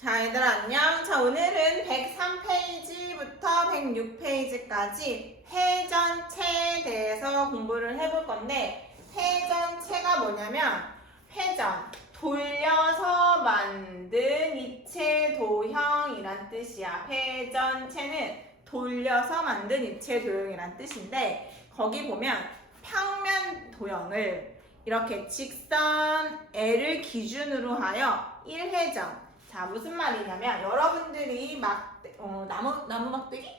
자, 얘들아 안녕. 자, 오늘은 103페이지부터 106페이지까지 회전체에 대해서 공부를 해볼 건데, 회전체가 뭐냐면 회전, 돌려서 만든 입체 도형이란 뜻이야. 회전체는 돌려서 만든 입체 도형이란 뜻인데, 거기 보면 평면 도형을 이렇게 직선 L을 기준으로 하여 1회전. 자, 무슨 말이냐면 여러분들이 나무 막대기?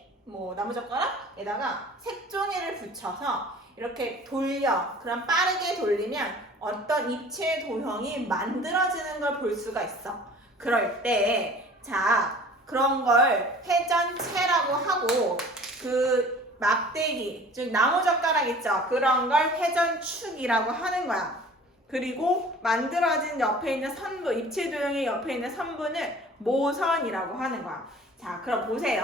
나무젓가락에다가 색종이를 붙여서 이렇게 돌려. 그럼 빠르게 돌리면 어떤 입체 도형이 만들어지는 걸 볼 수가 있어. 그럴 때, 자, 그런 걸 회전체라고 하고, 그 막대기, 즉 나무젓가락 있죠? 그런 걸 회전축이라고 하는 거야. 그리고 만들어진 옆에 있는 선부, 입체 도형의 옆에 있는 선부는 모선이라고 하는 거야. 자, 그럼 보세요.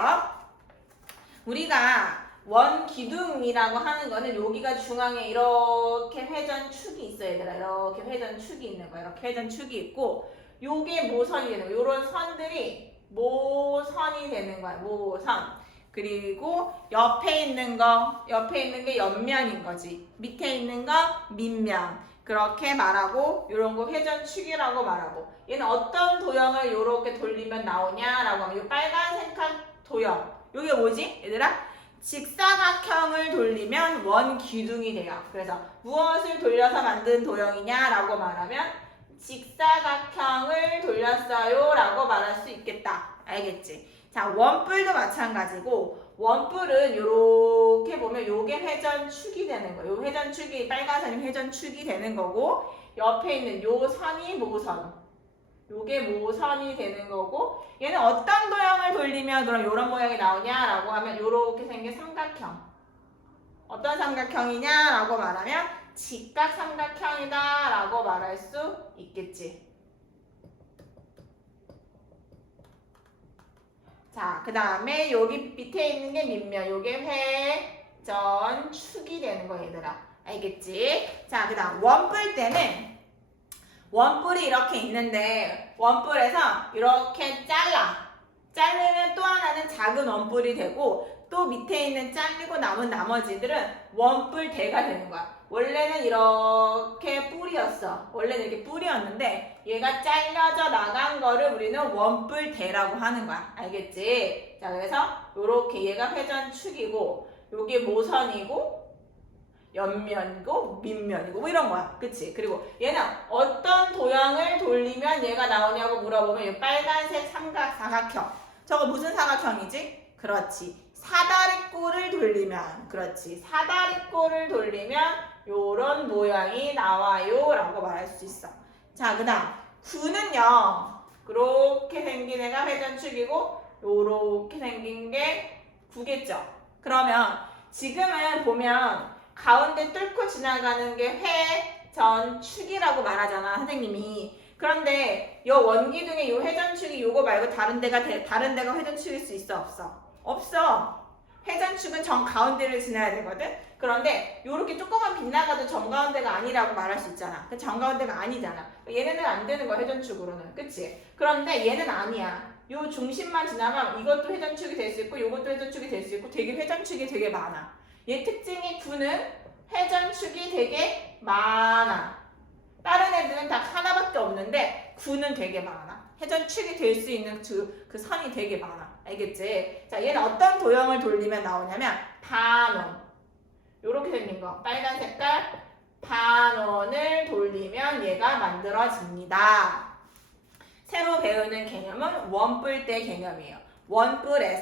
우리가 원기둥이라고 하는 거는 여기가 중앙에 이렇게 회전축이 있어요, 얘들아. 이렇게 회전축이 있는 거야. 이렇게 회전축이 있고, 요게 모선이 되는 거야. 요런 선들이 모선이 되는 거야. 모선. 그리고 옆에 있는 게 옆면인 거지. 밑에 있는 거 밑면. 그렇게 말하고, 요런 거 회전축이라고 말하고, 얘는 어떤 도형을 요렇게 돌리면 나오냐라고 하면 요 빨간색 도형. 요게 뭐지? 얘들아? 직사각형을 돌리면 원기둥이 돼요. 그래서 무엇을 돌려서 만든 도형이냐라고 말하면 직사각형을 돌렸어요 라고 말할 수 있겠다. 알겠지? 자, 원뿔도 마찬가지고, 원뿔은 요렇게 보면 요게 회전축이 되는 거예요. 요 회전축이, 빨간 선이 회전축이 되는 거고, 옆에 있는 요 선이 모선. 요게 모선이 되는 거고, 얘는 어떤 도형을 돌리면 그럼 요런 모양이 나오냐라고 하면 요렇게 생긴 삼각형. 어떤 삼각형이냐라고 말하면 직각 삼각형이다 라고 말할 수 있겠지. 자, 그 다음에 여기 밑에 있는 게 밑면. 요게 회전축이 되는 거 얘들아. 알겠지? 자, 그 다음 원뿔 때는 원뿔이 이렇게 있는데 원뿔에서 이렇게 자르면 또 하나는 작은 원뿔이 되고, 또 밑에 있는 잘리고 남은 나머지들은 원뿔대가 되는 거야. 원래는 이렇게 뿌리였어. 원래는 이렇게 뿌리였는데 얘가 잘려져 나간 거를 우리는 원뿔대라고 하는 거야. 알겠지? 자, 그래서 요렇게 얘가 회전축이고, 요게 모선이고, 옆면이고 밑면이고 뭐 이런 거야. 그치? 그리고 얘는 어떤 도형을 돌리면 얘가 나오냐고 물어보면 이 빨간색 사각형. 저거 무슨 사각형이지? 그렇지. 사다리꼴을 돌리면, 그렇지. 사다리꼴을 돌리면 요런 모양이 나와요 라고 말할 수 있어. 자, 그 다음 구는요, 그렇게 생긴 애가 회전축이고 요렇게 생긴 게 구겠죠. 그러면 지금은 보면 가운데 뚫고 지나가는 게 회전축이라고 말하잖아, 선생님이. 그런데 요 원기둥의 요 회전축이 요거 말고 다른 데가 회전축일 수 있어, 없어? 없어. 회전축은 정 가운데를 지나야 되거든. 그런데 요렇게 조금만 빗나가도 정 가운데가 아니라고 말할 수 있잖아. 그 정 가운데가 아니잖아. 얘네는 안 되는 거야, 회전축으로는. 그치? 그런데 얘는 아니야. 요 중심만 지나면 이것도 회전축이 될 수 있고 요것도 회전축이 될 수 있고, 되게 회전축이 되게 많아. 얘 특징이 구는 회전축이 되게 많아. 다른 애들은 다 하나밖에 없는데 구는 되게 많아. 회전축이 될 수 있는 그 선이 되게 많아. 알겠지? 자, 얘는 어떤 도형을 돌리면 나오냐면 반원. 요렇게 생긴 거. 빨간 색깔 반원을 돌리면 얘가 만들어집니다. 새로 배우는 개념은 원뿔대 개념이에요. 원뿔을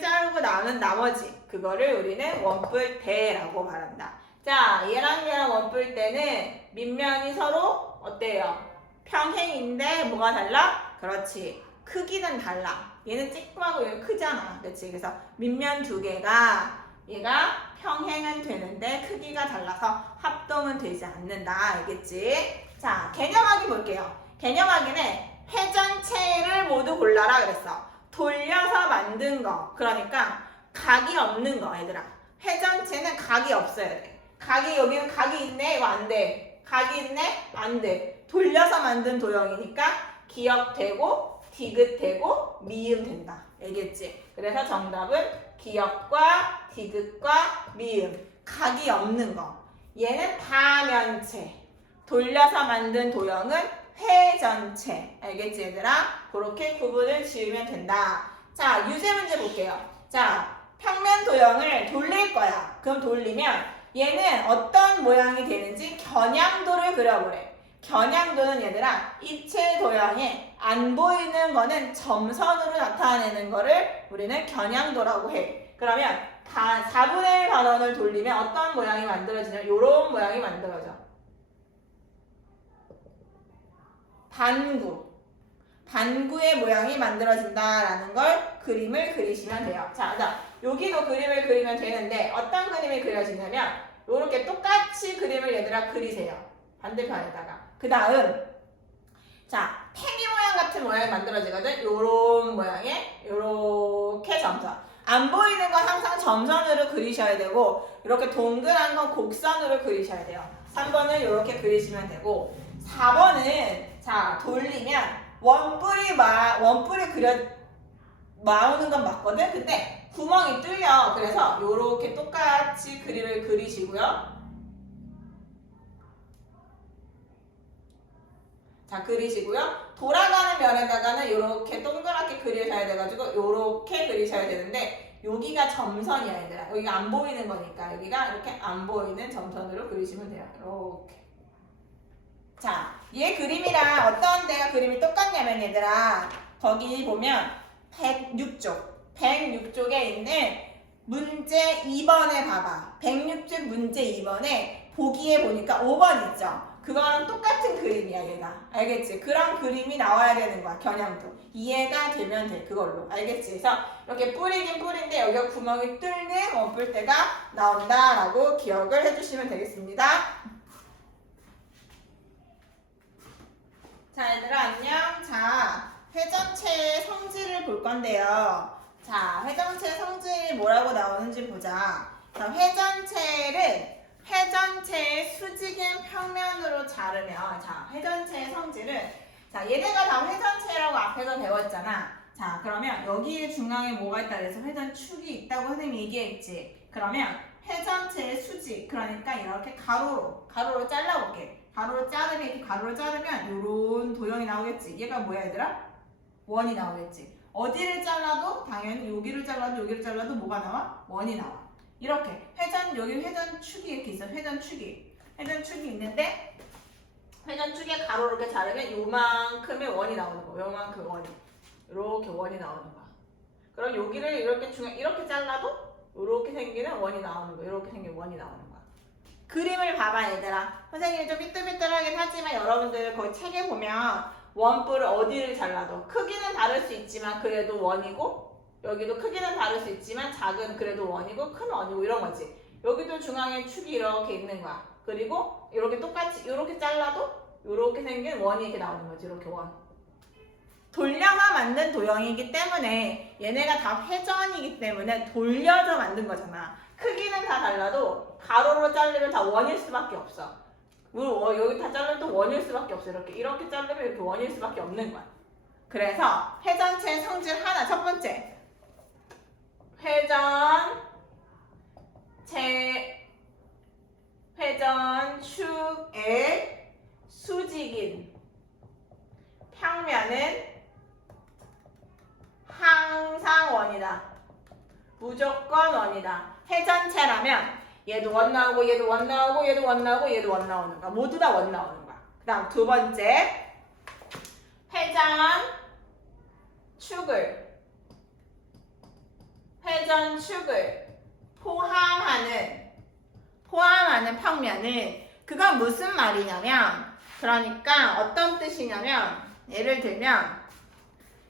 자르고 나오는 나머지, 그거를 우리는 원뿔대라고 말한다. 자, 얘랑 원뿔대는 밑면이 서로 어때요? 평행인데 뭐가 달라? 그렇지. 크기는 달라. 얘는 쬐끄하고 얘는 크잖아. 그렇지? 그래서 밑면 두 개가 얘가 평행은 되는데 크기가 달라서 합동은 되지 않는다. 알겠지? 자, 개념하기 볼게요. 개념하기는 회전체를 모두 골라라 그랬어. 돌려서 만든 거. 그러니까 각이 없는 거, 얘들아. 회전체는 각이 없어야 돼. 여기는 각이 있네? 이거 안 돼. 각이 있네? 안 돼. 돌려서 만든 도형이니까 기역되고 디귿되고 미음 된다. 알겠지? 그래서 정답은 기역과 디귿과 미음. 각이 없는 거. 얘는 다면체. 돌려서 만든 도형은 회전체. 알겠지 얘들아? 그렇게 구분을 지으면 된다. 자, 유세 문제 볼게요. 자, 평면 도형을 돌릴 거야. 그럼 돌리면 얘는 어떤 모양이 되는지 겨냥도를 그려보래. 겨냥도는 얘들아, 입체 도형에 안 보이는 거는 점선으로 나타내는 거를 우리는 겨냥도라고 해. 그러면 4분의 1 반원을 돌리면 어떤 모양이 만들어지냐? 요런 모양이 만들어져. 반구. 반구의 모양이 만들어진다라는 걸 그림을 그리시면 돼요. 자, 여기도 그림을 그리면 되는데 어떤 그림이 그려지냐면 요렇게 똑같이 그림을 얘들아 그리세요. 반대편에다가. 그 다음 자, 팽이 모양 같은 모양이 만들어지거든. 요런 모양의 요렇게 점선. 안 보이는 건 항상 점선으로 그리셔야 되고 이렇게 동그란 건 곡선으로 그리셔야 돼요. 3번은 이렇게 그리시면 되고 4번은 자 돌리면 원뿔이 그려 나오는 건 맞거든. 근데 구멍이 뚫려. 그래서 이렇게 똑같이 그림을 그리시고요. 자 그리시고요. 돌아가는 면에다가는 이렇게 동그랗게 그리셔야 돼가지고 이렇게 그리셔야 되는데 여기가 점선이야 얘들아. 여기가 안 보이는 거니까 여기가 이렇게 안 보이는 점선으로 그리시면 돼요. 이렇게. 자, 얘 그림이랑 어떤 데가 그림이 똑같냐면 얘들아 거기 보면 106쪽에 있는 문제 2번에 봐봐. 106쪽 문제 2번에 보기에 보니까 5번 있죠. 그거랑 똑같은 그림이야 얘가. 알겠지? 그런 그림이 나와야 되는 거야. 겨냥도. 이해가 되면 돼. 그걸로. 알겠지? 그래서 이렇게 뿌리긴 뿌린데 여기가 구멍이 뚫는 원뿔대가 나온다라고 기억을 해주시면 되겠습니다. 자 얘들아 안녕. 자 회전체의 성질을 볼 건데요. 자 회전체 성질이 뭐라고 나오는지 보자. 자 회전체의 수직인 평면으로 자르면 자 회전체의 성질은 자 얘네가 다 회전체라고 앞에서 배웠잖아. 자 그러면 여기 중앙에 뭐가 있다 그래서 회전축이 있다고 선생님이 얘기했지. 그러면 회전체의 수직 그러니까 이렇게 가로로 잘라볼게. 가로로 자르면 요런 도형이 나오겠지. 얘가 뭐야 얘들아? 원이 나오겠지. 어디를 잘라도 당연히 여기를 잘라도 뭐가 나와? 원이 나와. 이렇게 여기 회전축이 이렇게 있어. 회전축이 있는데 회전축에 가로로 이렇게 자르면 요만큼의 원이 나오는 거야. 요만큼 원이. 이렇게 원이 나오는 거야. 그럼 여기를 이렇게 잘라도 이렇게 생기는 원이 나오는 거야. 이렇게 생긴 원이 나오는 거야. 그림을 봐봐 얘들아. 선생님이 좀 삐뚤삐뚤하긴 하지만 여러분들 거기 책에 보면 원뿔을 어디를 잘라도 크기는 다를 수 있지만 그래도 원이고 여기도 크기는 다를 수 있지만 작은 그래도 원이고 큰 원이고 이런 거지. 여기도 중앙에 축이 이렇게 있는 거야. 그리고 이렇게 똑같이 이렇게 잘라도 이렇게 생긴 원이 이렇게 나오는 거지. 이렇게 원. 돌려서 만든 도형이기 때문에 얘네가 다 회전이기 때문에 돌려서 만든 거잖아. 크기는 다 달라도 가로로 자르면 다 원일 수밖에 없어. 여기 다 자르면 또 원일 수밖에 없어. 이렇게 자르면 이렇게 원일 수밖에 없는 거야. 그래서 회전체의 성질 하나. 첫 번째 회전축의 수직인 평면은 항상 원이다. 무조건 원이다. 회전체라면 얘도 원 나오고 얘도 원 나오고 얘도 원 나오고 얘도 원 나오는 거야. 모두 다 원 나오는 거야. 그 다음 두 번째 회전축을 포함하는 평면은 그건 무슨 말이냐면 그러니까 어떤 뜻이냐면 예를 들면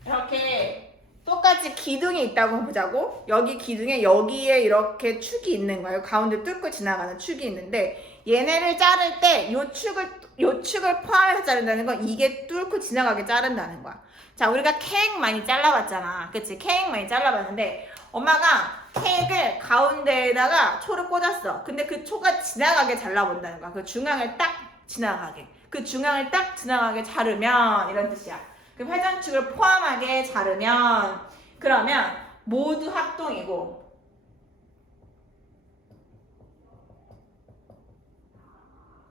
이렇게 똑같이 기둥이 있다고 보자고. 여기 기둥에 여기에 이렇게 축이 있는 거예요. 가운데 뚫고 지나가는 축이 있는데 얘네를 자를 때 요 축을 포함해서 자른다는 건 이게 뚫고 지나가게 자른다는 거야. 자 우리가 케이크 많이 잘라봤잖아. 그치? 케이크 많이 잘라봤는데 엄마가 케이크를 가운데에다가 초를 꽂았어. 근데 그 초가 지나가게 잘라본다는 거야. 그 중앙을 딱 지나가게 자르면 이런 뜻이야. 그 회전축을 포함하게 자르면 그러면 모두 합동이고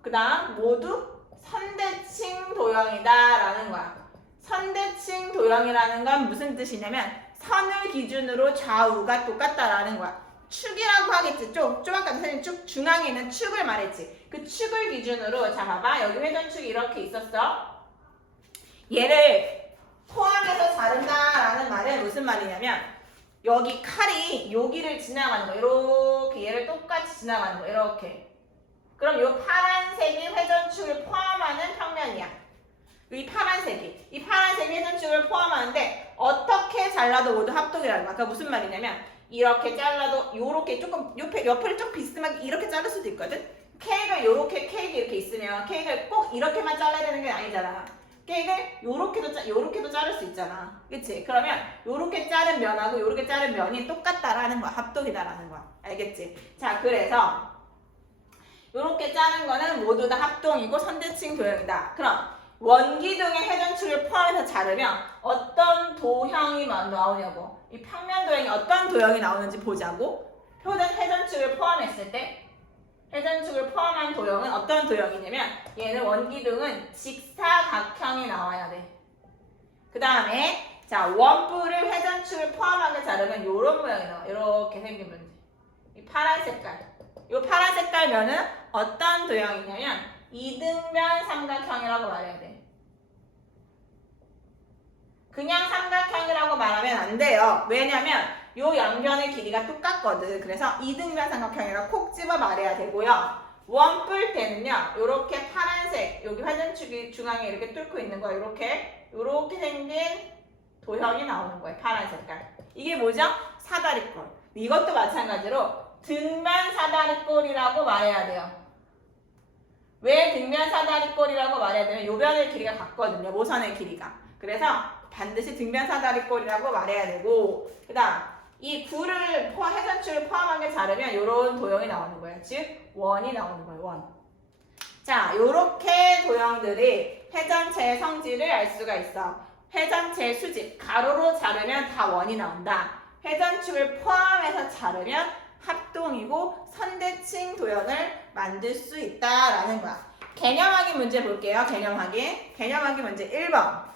그 다음 모두 선대칭 도형이다라는 거야. 선대칭 도형이라는 건 무슨 뜻이냐면 선을 기준으로 좌우가 똑같다라는 거야. 축이라고 하겠지. 좀 아까 선생님 쭉 중앙에 있는 축을 말했지. 그 축을 기준으로 자 봐봐. 여기 회전축이 이렇게 있었어. 얘를 포함해서 자른다라는 말은 무슨 말이냐면 여기 칼이 여기를 지나가는 거. 이렇게 얘를 똑같이 지나가는 거. 이렇게. 그럼 이 파란색이 회전축을 포함하는 평면이야. 이 파란색이 회전축을 포함하는데 어떻게 잘라도 모두 합동이라는 거야. 그러니까 무슨 말이냐면 이렇게 잘라도 요렇게 조금 옆을 좀 비스듬하게 이렇게 자를 수도 있거든. 케이크가 케이크 이렇게 있으면 케이크를 꼭 이렇게만 잘라야 되는 게 아니잖아. 케이크를 요렇게도 자를 수 있잖아. 그치? 그러면 요렇게 자른 면하고 요렇게 자른 면이 똑같다라는 거야. 합동이다라는 거야. 알겠지? 자, 그래서 요렇게 자른 거는 모두 다 합동이고 선대칭 도형이다. 그럼 원기둥의 회전축을 포함해서 자르면 어떤 도형이 나오냐고. 이 평면 도형이 어떤 도형이 나오는지 보자고. 회전축을 포함했을 때 회전축을 포함한 도형은 어떤 도형이냐면 얘는 원기둥은 직사각형이 나와야 돼. 그 다음에 자 원뿔을 회전축을 포함하게 자르면 요런 모양이 나와. 이렇게 생긴 문제. 이 파란 색깔. 이 파란 색깔 면은 어떤 도형이냐면 이등변 삼각형이라고 말해야 돼. 그냥 삼각형이라고 말하면 안 돼요. 왜냐면 요 양변의 길이가 똑같거든. 그래서 이등변 삼각형이라고 콕 집어 말해야 되고요. 원뿔 때는요. 요렇게 파란색 여기 회전축이 중앙에 이렇게 뚫고 있는 거 요렇게 생긴 도형이 나오는 거예요. 파란 색깔. 이게 뭐죠? 사다리꼴. 이것도 마찬가지로 등변 사다리꼴이라고 말해야 돼요. 왜 등변 사다리꼴이라고 말해야 되면 요 변의 길이가 같거든요. 모선의 길이가. 그래서 반드시 등변 사다리꼴이라고 말해야 되고 그 다음 이 구를 회전축을 포함하게 자르면 요런 도형이 나오는 거예요. 즉 원이 나오는 거예요. 원. 자, 요렇게 도형들이 회전체의 성질을 알 수가 있어. 회전체의 수직 가로로 자르면 다 원이 나온다. 회전축을 포함해서 자르면 합동이고 선대칭 도형을 만들 수 있다라는 거야. 개념 확인 문제 볼게요. 개념 확인 문제 1번.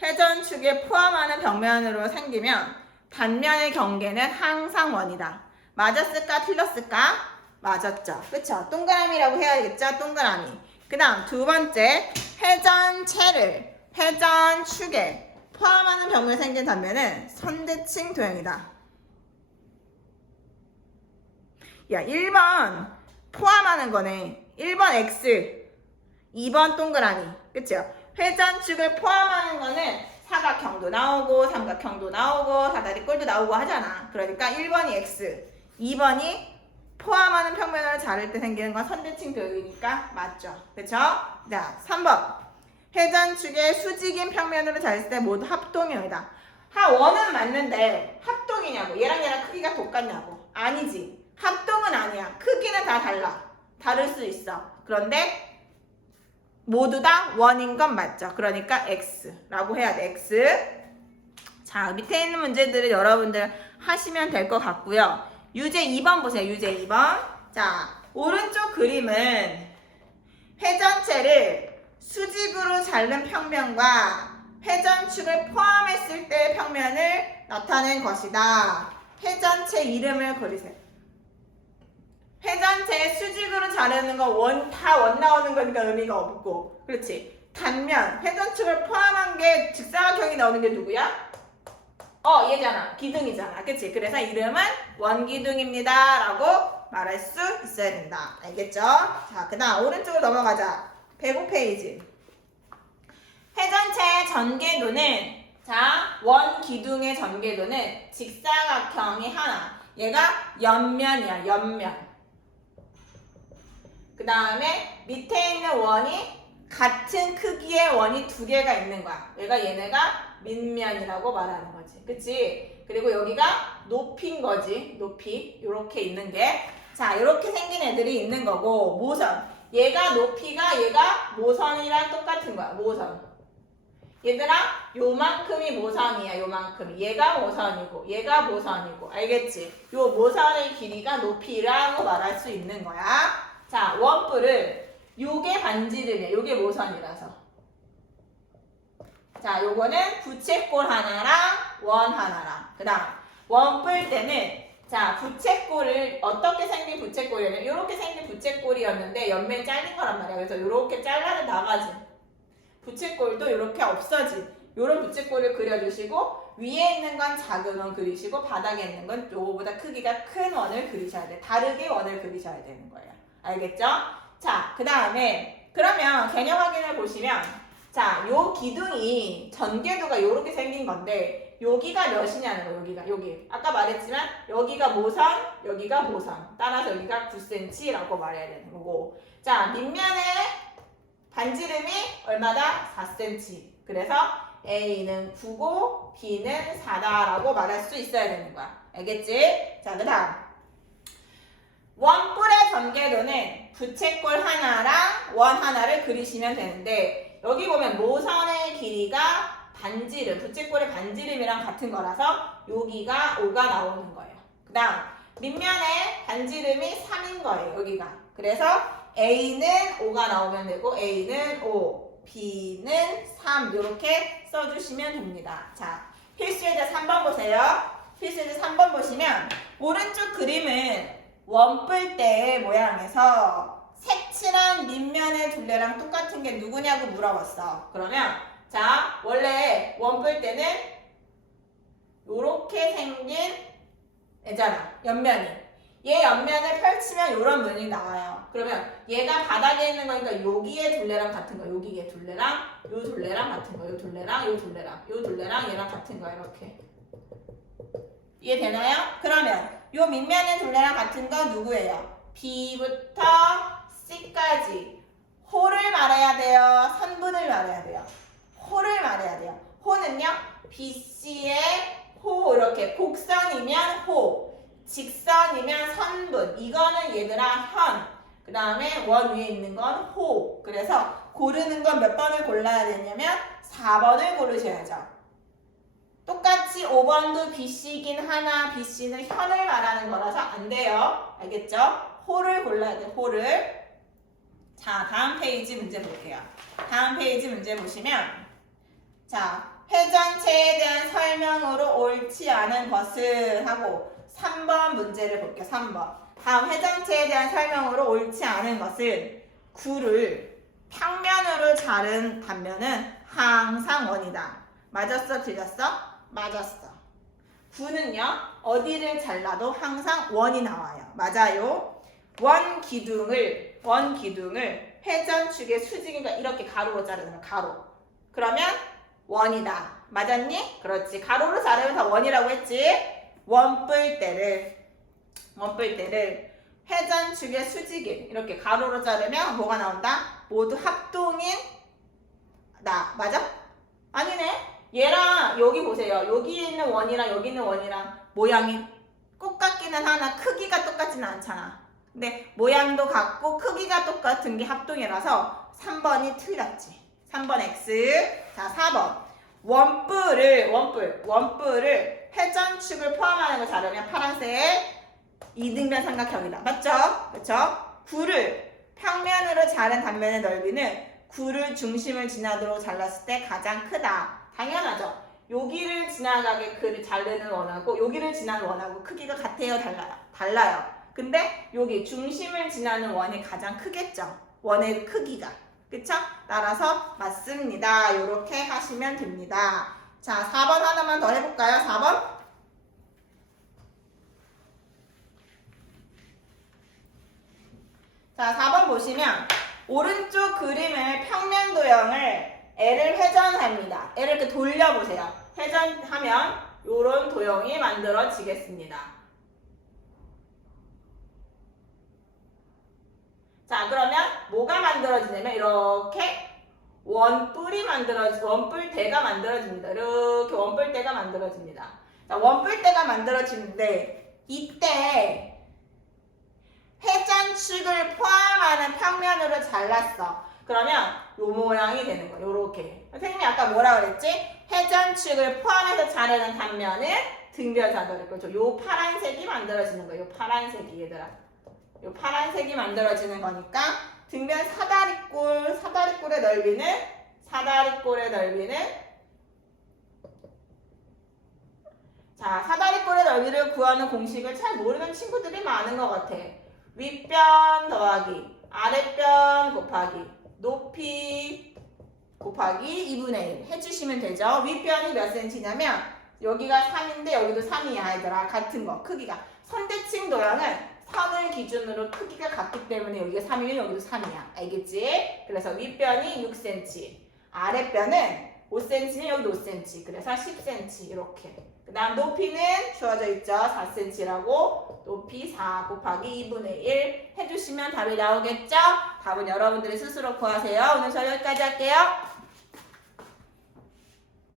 회전축에 포함하는 벽면으로 생기면 단면의 경계는 항상 원이다. 맞았을까? 틀렸을까? 맞았죠. 그쵸? 동그라미라고 해야겠죠? 동그라미. 그 다음 두 번째. 회전축에 포함하는 벽면에 생긴 단면은 선대칭 도형이다. 야, 1번 포함하는 거네. 1번 X, 2번 동그라미. 그쵸? 회전축을 포함하는 거는 사각형도 나오고 삼각형도 나오고 사다리꼴도 나오고 하잖아. 그러니까 1번이 X, 2번이 포함하는 평면으로 자를 때 생기는 건 선대칭 도형이니까 맞죠. 그쵸? 자, 3번. 회전축의 수직인 평면으로 자를 때 모두 합동형이다. 원은 맞는데 합동이냐고. 얘랑 크기가 똑같냐고. 아니지. 합동은 아니야. 크기는 다 다를 수 있어. 그런데 모두 다 원인 건 맞죠. 그러니까 X라고 해야 돼. X. 자, 밑에 있는 문제들을 여러분들 하시면 될 것 같고요. 유제 2번 보세요. 유제 2번. 자, 오른쪽 그림은 회전체를 수직으로 자른 평면과 회전축을 포함했을 때의 평면을 나타낸 것이다. 회전체 이름을 그리세요. 회전체 수직으로 자르는 거 다 원 나오는 거니까 의미가 없고. 그렇지. 단면, 회전축을 포함한 게 직사각형이 나오는 게 누구야? 얘잖아. 기둥이잖아. 그치? 그래서 이름은 원기둥입니다. 라고 말할 수 있어야 된다. 알겠죠? 자, 그 다음 오른쪽으로 넘어가자. 105페이지. 회전체의 전개도는 원기둥의 전개도는 직사각형이 하나. 얘가 옆면이야. 옆면. 그 다음에 밑에 있는 원이 같은 크기의 원이 두 개가 있는 거야. 얘네가 밑면이라고 말하는 거지. 그치? 그리고 여기가 높이인 거지. 높이. 요렇게 있는 게. 자, 요렇게 생긴 애들이 있는 거고 모선. 얘가 높이가 얘가 모선이랑 똑같은 거야. 모선. 얘들아, 요만큼이 모선이야. 요만큼이. 얘가 모선이고 얘가 모선이고. 알겠지? 요 모선의 길이가 높이라고 말할 수 있는 거야. 자, 원뿔을 요게 반지름이야. 요게 모선이라서. 자, 요거는 부채꼴 하나랑 원 하나랑. 그 다음 원뿔 때는 자, 부채꼴을 어떻게 생긴 부채꼴이냐면 이렇게 생긴 부채꼴이었는데 옆면 잘린 거란 말이야. 그래서 이렇게 잘라는 나가지. 부채꼴도 이렇게 없어진 이런 부채꼴을 그려주시고 위에 있는 건 작은 원 그리시고 바닥에 있는 건 요거보다 크기가 큰 원을 그리셔야 돼. 다르게 원을 그리셔야 되는 거예요. 알겠죠? 자, 그 다음에 그러면 개념 확인을 보시면 자, 요 기둥이 전개도가 요렇게 생긴 건데 여기가 몇이냐는 거, 여기. 아까 말했지만 여기가 모선, 여기가 모선. 따라서 여기가 9cm라고 말해야 되는 거고. 자, 밑면의 반지름이 얼마다? 4cm. 그래서 A는 9고 B는 4다라고 말할 수 있어야 되는 거야. 알겠지? 자, 그 다음. 원뿔의 전개도는 부채꼴 하나랑 원 하나를 그리시면 되는데 여기 보면 모선의 길이가 반지름, 부채꼴의 반지름이랑 같은 거라서 여기가 5가 나오는 거예요. 그 다음 밑면의 반지름이 3인 거예요. 여기가. 그래서 A는 5가 나오면 되고 A는 5, B는 3 이렇게 써주시면 됩니다. 자, 필수예제 3번 보세요. 필수예제 3번 보시면 오른쪽 그림은 원뿔대의 모양에서 색칠한 밑면의 둘레랑 똑같은 게 누구냐고 물어봤어. 그러면 자, 원래 원뿔 때는 요렇게 생긴 애잖아. 옆면이. 얘 옆면을 펼치면 요런 면이 나와요. 그러면 얘가 바닥에 있는 거니까 여기의 둘레랑 같은 거. 여기의 둘레랑 요 둘레랑 같은 거. 요 둘레랑 요 둘레랑 요 둘레랑 얘랑 같은 거. 이렇게. 이해되나요? 그러면 요 밑면의 둘레랑 같은 건 누구예요? B부터 C까지. 호를 말해야 돼요? 선분을 말해야 돼요? 호를 말해야 돼요. 호는요, BC의 호, 이렇게 곡선이면 호, 직선이면 선분. 이거는 얘들아 현. 그 다음에 원 위에 있는 건 호. 그래서 고르는 건 몇 번을 골라야 되냐면 4번을 고르셔야죠. 똑같이 5번도 BC이긴 하나 BC는 현을 말하는 거라서 안 돼요. 알겠죠? 호를 골라야 돼요. 호를. 자, 다음 페이지 문제 볼게요. 다음 페이지 문제 보시면 자, 회전체에 대한 설명으로 옳지 않은 것은 하고 3번 문제를 볼게요. 3번. 다음 회전체에 대한 설명으로 옳지 않은 것은 구를 평면으로 자른 단면은 항상 원이다. 맞았어? 틀렸어? 맞았어. 구는요, 어디를 잘라도 항상 원이 나와요. 맞아요. 원 기둥을 회전축의 수직이니까 이렇게 가로로 자르는 거야. 가로. 그러면 원이다. 맞았니? 그렇지. 가로로 자르면 다 원이라고 했지? 원뿔대를 회전축의 수직인 이렇게 가로로 자르면 뭐가 나온다? 모두 합동인 나. 맞아? 아니네. 얘랑 여기 보세요. 여기 있는 원이랑 여기 있는 원이랑 모양이 똑같기는 하나 크기가 똑같지는 않잖아. 근데 모양도 같고 크기가 똑같은 게 합동이라서 3번이 틀렸지. 3번 X. 자, 4번. 원뿔을 회전축을 포함하는 거 자르면 파란색 이등변 삼각형이다. 맞죠? 그렇죠? 구를 평면으로 자른 단면의 넓이는 구를 중심을 지나도록 잘랐을 때 가장 크다. 당연하죠. 여기를 지나가게 그를 자르는 원하고 여기를 지나는 원하고 크기가 같아요? 달라요. 근데 여기 중심을 지나는 원이 가장 크겠죠. 원의 크기가. 그쵸? 따라서 맞습니다. 이렇게 하시면 됩니다. 자, 4번 하나만 더 해볼까요? 4번. 자, 4번 보시면 오른쪽 그림을 평면 도형을 L을 회전합니다. L을 이렇게 돌려보세요. 회전하면 이런 도형이 만들어지겠습니다. 자, 그러면 뭐가 만들어지냐면 이렇게 원뿔대가 만들어집니다. 이렇게 원뿔대가 만들어집니다. 자, 원뿔대가 만들어지는데 이때 회전축을 포함하는 평면으로 잘랐어. 그러면 요 모양이 되는 거야. 요렇게. 선생님이 아까 뭐라 그랬지? 회전축을 포함해서 자르는 단면은 등변 사다리. 그렇죠. 요 파란색이 만들어지는 거야. 요 파란색이 얘들아. 요 파란색이 만들어지는 거니까 등변 사다리꼴의 넓이는 자, 사다리꼴의 넓이를 구하는 공식을 잘 모르는 친구들이 많은 것 같아. 윗변 더하기 아랫변 곱하기 높이 곱하기 2분의 1 해주시면 되죠. 윗변이 몇 센치냐면 여기가 3인데 여기도 3이야 얘들아. 같은 거 크기가. 선대칭 도형은 선을 기준으로 크기가 같기 때문에 여기가 3이면 여기도 3이야. 알겠지? 그래서 윗변이 6cm 아랫변은 5cm는 여기도 5cm 그래서 10cm 이렇게. 그 다음 높이는 주어져 있죠. 4cm라고 높이 4 곱하기 2분의 1 해주시면 답이 나오겠죠? 답은 여러분들이 스스로 구하세요. 오늘 저 여기까지 할게요.